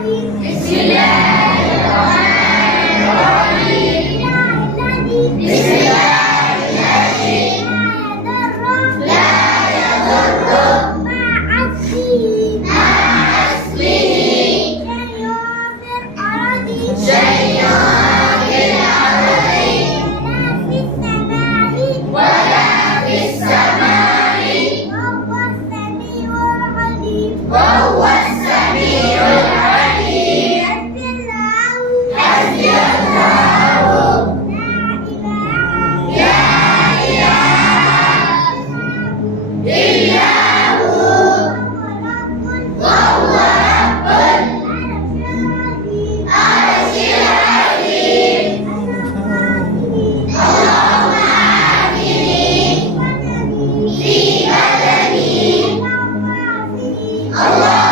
بسم الله الرحمن الرحيم. بسم الله الذي لا يضر مع اسمه شيء في الأرض ولا في السماء وهو السميع العليم. حسبي الله لا إله إلا هو وهو رب العرش العظيم. اللهم آتني في بدني. الله